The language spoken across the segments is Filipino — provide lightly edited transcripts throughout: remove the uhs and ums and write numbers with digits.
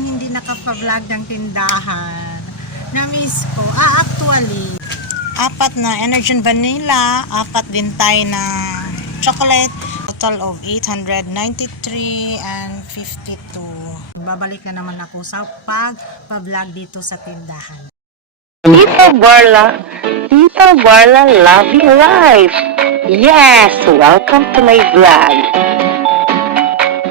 nang hindi nakapa-vlog ng tindahan. Na-miss ko. Actually, 4 na Energin Vanilla, 4 din tayo na chocolate. Total of 893 and 52. Babalik na naman ako sa pag-vlog dito sa tindahan. Tita Barla Loving Life. Yes, welcome to my vlog.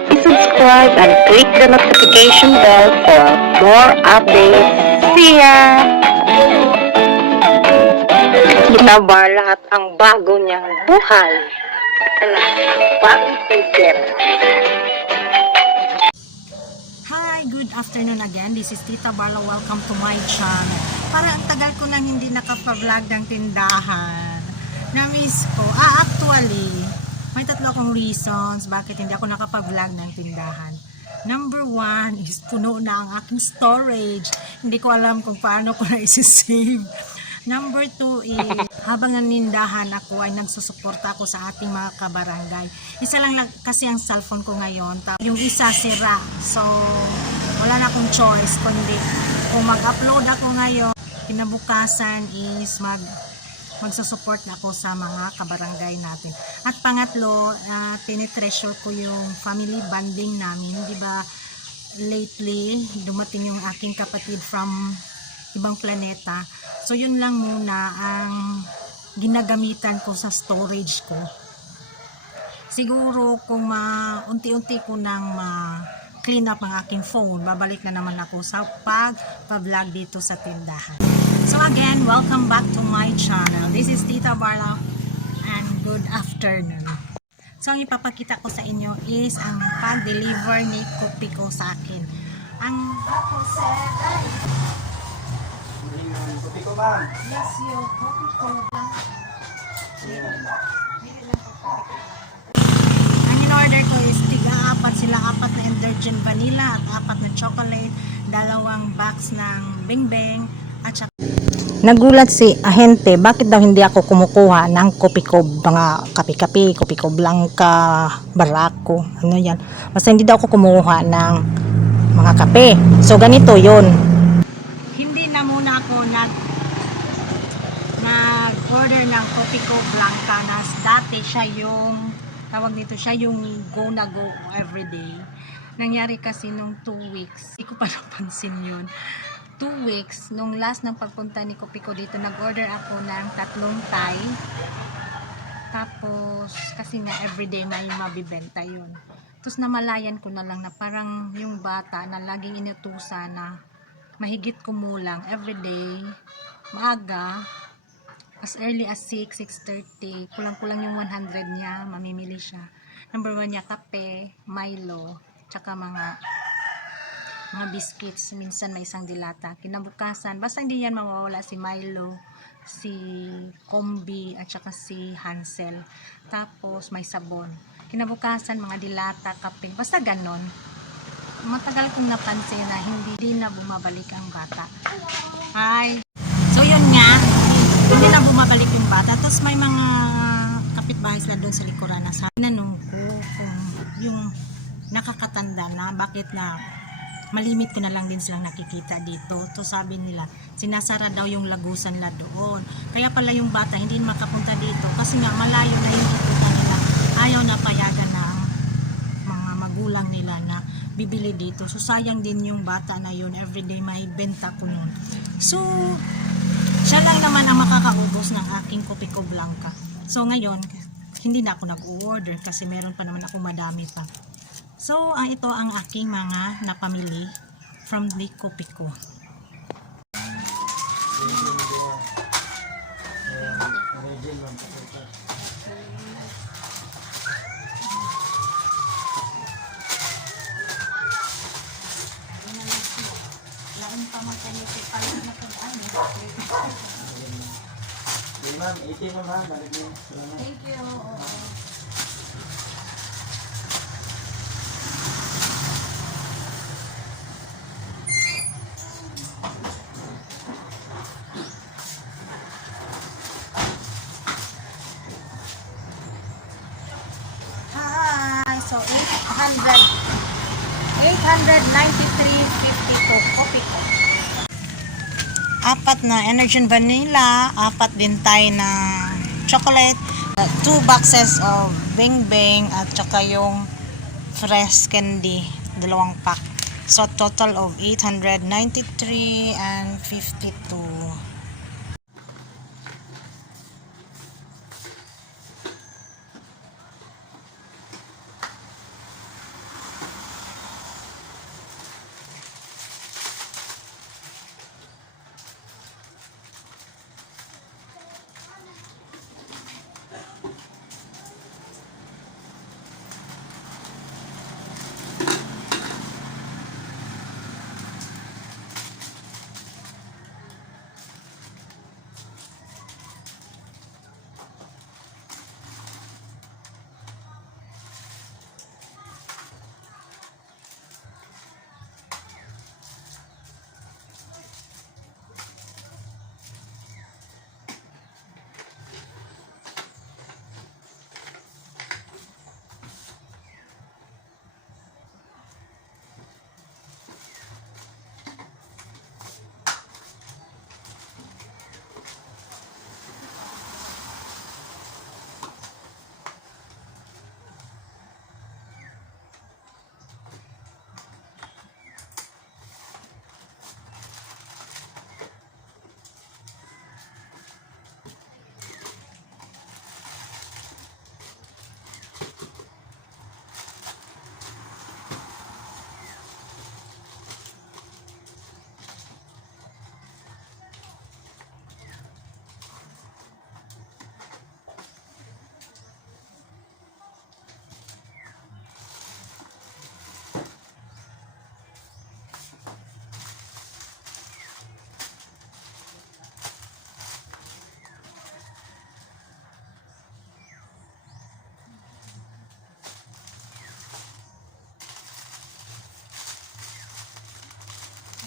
Please subscribe and click the notification bell for more updates. See ya! Tita Barla at ang bago niyang buhay. Bagong ticket. Hi, good afternoon again. This is Tita Barla. Welcome to my channel. Para ang tagal ko nang hindi nakapa-vlog ng tindahan. Na-miss ko. Actually, may 3 akong reasons bakit hindi ako nakapag-vlog ng tindahan. Number 1 is puno na ang aking storage. Hindi ko alam kung paano ko na isi-save. Number 2 is habang nanindahan ako ay nagsusuporta ako sa ating mga kabarangay. Isa lang kasi ang cellphone ko ngayon. Yung isa sira. So, wala na akong choice kundi kung mag-upload ako ngayon, kinabukasan is magsusupport ako sa mga kabarangay natin. At pangatlo, tinitreasure ko yung family bonding namin. Di ba lately, dumating yung aking kapatid from ibang planeta. So, yun lang muna ang ginagamitan ko sa storage ko. Siguro kung unti-unti ko nang clean up ang aking phone, babalik na naman ako sa pag-vlog dito sa tindahan. So again, welcome back to my channel. This is Tita Barla and good afternoon. So ang ipapakita ko sa inyo is ang pag-deliver ni Kopiko sa akin. Ang Kopiko man. yes, yung Kopiko lang. Ang in-order ko is tiga-4 sila, 4 na Energin Vanilla at 4 na chocolate, 2 box ng Bing Bang at saka nagulat si ahente bakit daw hindi ako kumukuha ng Kopiko, mga kape-kape, Kopiko Blanca, Barako, ano yan. Basta hindi daw ako kumuha ng mga kape. So ganito yon. Hindi na muna ako nag-order ng Kopiko Blanca na dati siya yung tawag nito, siya yung go na go everyday. Nangyari kasi nung 2 weeks, hindi ko pa napansin yun. 2 weeks, nung last ng pagpunta ni Kopiko dito, nag-order ako ng 3 Thai. Tapos, kasi nga everyday may mabibenta yun. Tapos namalayan ko na lang na parang yung bata na laging inutusan na mahigit kumulang everyday, maaga, as early as 6, 6:30, kulang-kulang yung 100 niya, mamimili siya. Number 1 niya, kape, Milo, tsaka mga biscuits, minsan may isang dilata. Kinabukasan, basta hindi yan mawawala si Milo, si Combi, at saka si Hansel. Tapos may sabon. Kinabukasan, mga dilata, kape, basta ganon. Matagal kong napansin na hindi na bumabalik ang bata. Hi! So yun nga, hindi na bumabalik yung bata. Tapos may mga kapitbahay sila doon sa likuran na sabi, nanong ko kung yung nakakatanda na, bakit na malimit ko na lang din silang nakikita dito. To sabi nila, sinasara daw yung lagusan na doon. Kaya pala yung bata hindi makapunta dito kasi nga malayo na yung ikutan nila. Ayaw na payagan ng mga magulang nila na bibili dito. So sayang din yung bata na yun. Everyday may benta ko nun. So siya lang naman ang makakaubos ng aking Kopiko Blanca. So ngayon, hindi na ako nag-order kasi meron pa naman ako madami pa. So, ito ang aking mga napamili from the Kopiko. Laon pa magkanito pala na kung ano. Ma'am, 18 ma'am. Thank you. So 893.50 4 na Energen Vanilla, 4 din tayo na chocolate, 2 boxes of Bing Bing at saka yung fresh candy, 2 pack. So total of 893 and 52.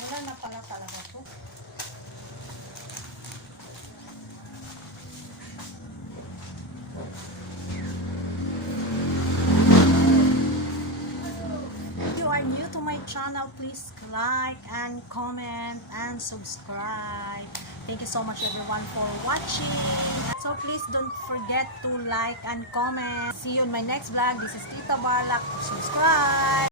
Wala na pala talaga to. If you are new to my channel, please like and comment and subscribe. Thank you so much everyone for watching. So please don't forget to like and comment. See you in my next vlog. This is Tita Barlak. Subscribe.